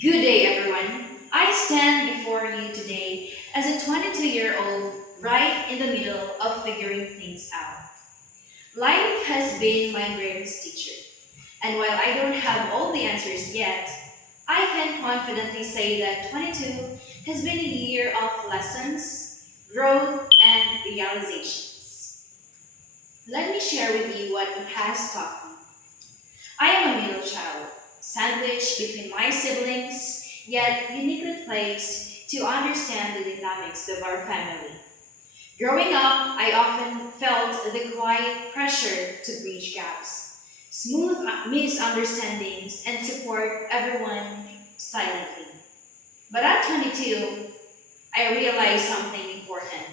Good day, everyone. I stand before you today as a 22-year-old right in the middle of figuring things out. Life has been my greatest teacher, and while I don't have all the answers yet, I can confidently say that 22 has been a year of lessons, growth, and realizations. Let me share with you what it has taught me. I am a middle child, sandwiched between my siblings, yet uniquely placed to understand the dynamics of our family. Growing up, I often felt the quiet pressure to bridge gaps, smooth misunderstandings, and support everyone silently. But at 22, I realized something important.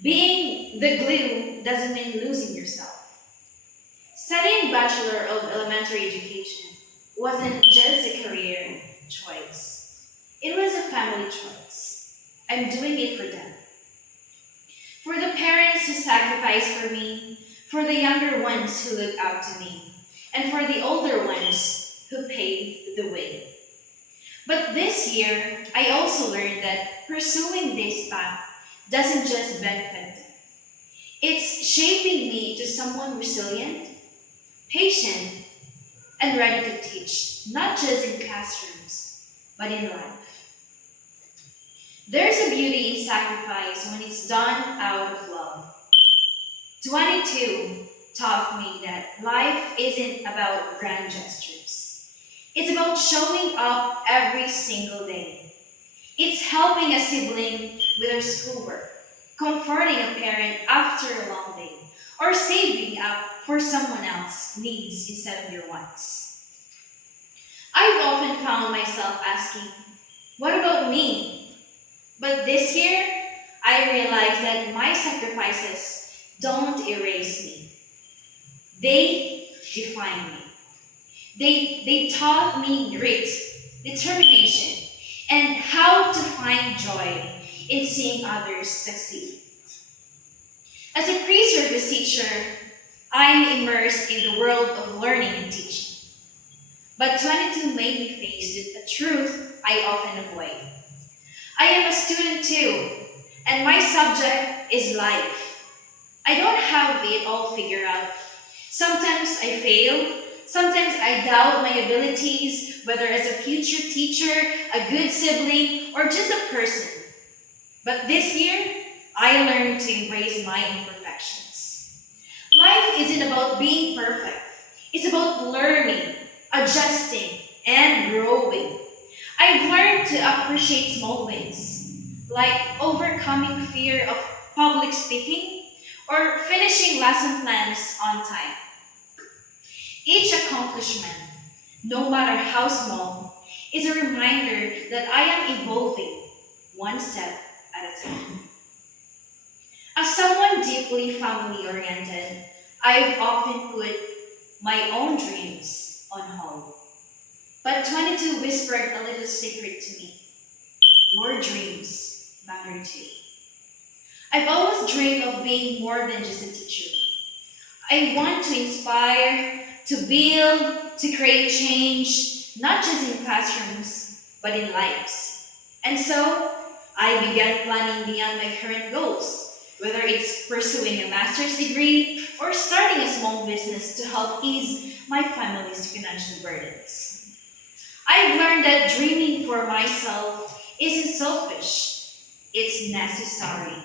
Being the glue doesn't mean losing yourself. Studying Bachelor of Elementary Education wasn't just a career choice. It was a family choice. I'm doing it for them. For the parents who sacrificed for me, for the younger ones who look up to me, and for the older ones who paved the way. But this year, I also learned that pursuing this path doesn't just benefit them. It's shaping me to someone resilient, patient, and ready to teach, not just in classrooms, but in life. There's a beauty in sacrifice when it's done out of love. 22 taught me that life isn't about grand gestures. It's about showing up every single day. It's helping a sibling with their schoolwork, comforting a parent after a long day, or saving up for someone else's needs instead of your wants. I've often found myself asking, what about me? But this year, I realized that my sacrifices don't erase me. They define me. They taught me grit, determination, and how to find joy in seeing others succeed. As a pre-service teacher, I'm immersed in the world of learning and teaching. But 22 made me face with a truth I often avoid. I am a student too, and my subject is life. I don't have it all figured out. Sometimes I fail, sometimes I doubt my abilities, whether as a future teacher, a good sibling, or just a person. But this year, I learned to embrace my imperfections. Life isn't about being perfect, it's about learning, adjusting, and growing. I've learned to appreciate small wins, like overcoming fear of public speaking or finishing lesson plans on time. Each accomplishment, no matter how small, is a reminder that I am evolving one step at a time. As someone deeply family oriented, I've often put my own dreams on hold. But 22 whispered a little secret to me. Your dreams matter too. I've always dreamed of being more than just a teacher. I want to inspire, to build, to create change, not just in classrooms, but in lives. And so, I began planning beyond my current goals, whether it's pursuing a master's degree or starting a small business to help ease my family's financial burdens. I've learned that dreaming for myself isn't selfish, it's necessary.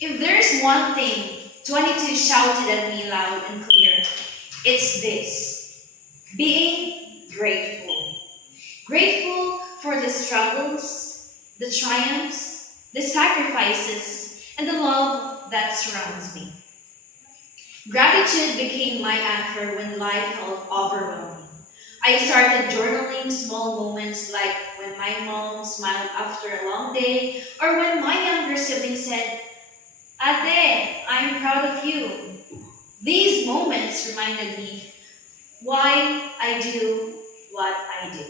If there's one thing 22 shouted at me loud and clear, it's this: being grateful. Grateful for the struggles, the triumphs, the sacrifices, and the love that surrounds me. Gratitude became my anchor when life felt overwhelming. I started journaling small moments like when my mom smiled after a long day or when my younger sibling said, Ate, I'm proud of you. These moments reminded me why I do what I do.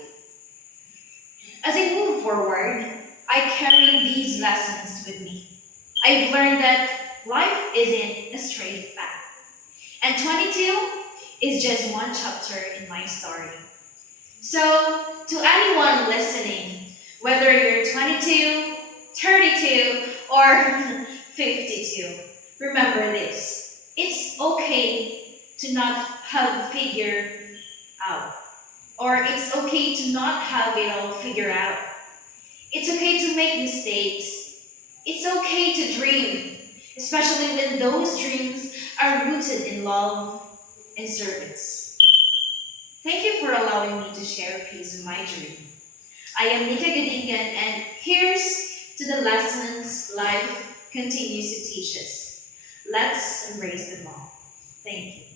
As I move forward, I carry these lessons with me. I've learned that life isn't a straight path, and 22 is just one chapter in my story. So, to anyone listening, whether you're 22, 32, or 52, remember this. It's okay to not have figured out, or it's okay to not have it all figured out. It's okay to make mistakes. It's okay to dream, especially when those dreams are rooted in love and service. Thank you for allowing me to share a piece of my dream. I am Nika Gadingan, and here's to the lessons life continues to teach us. Let's embrace them all. Thank you.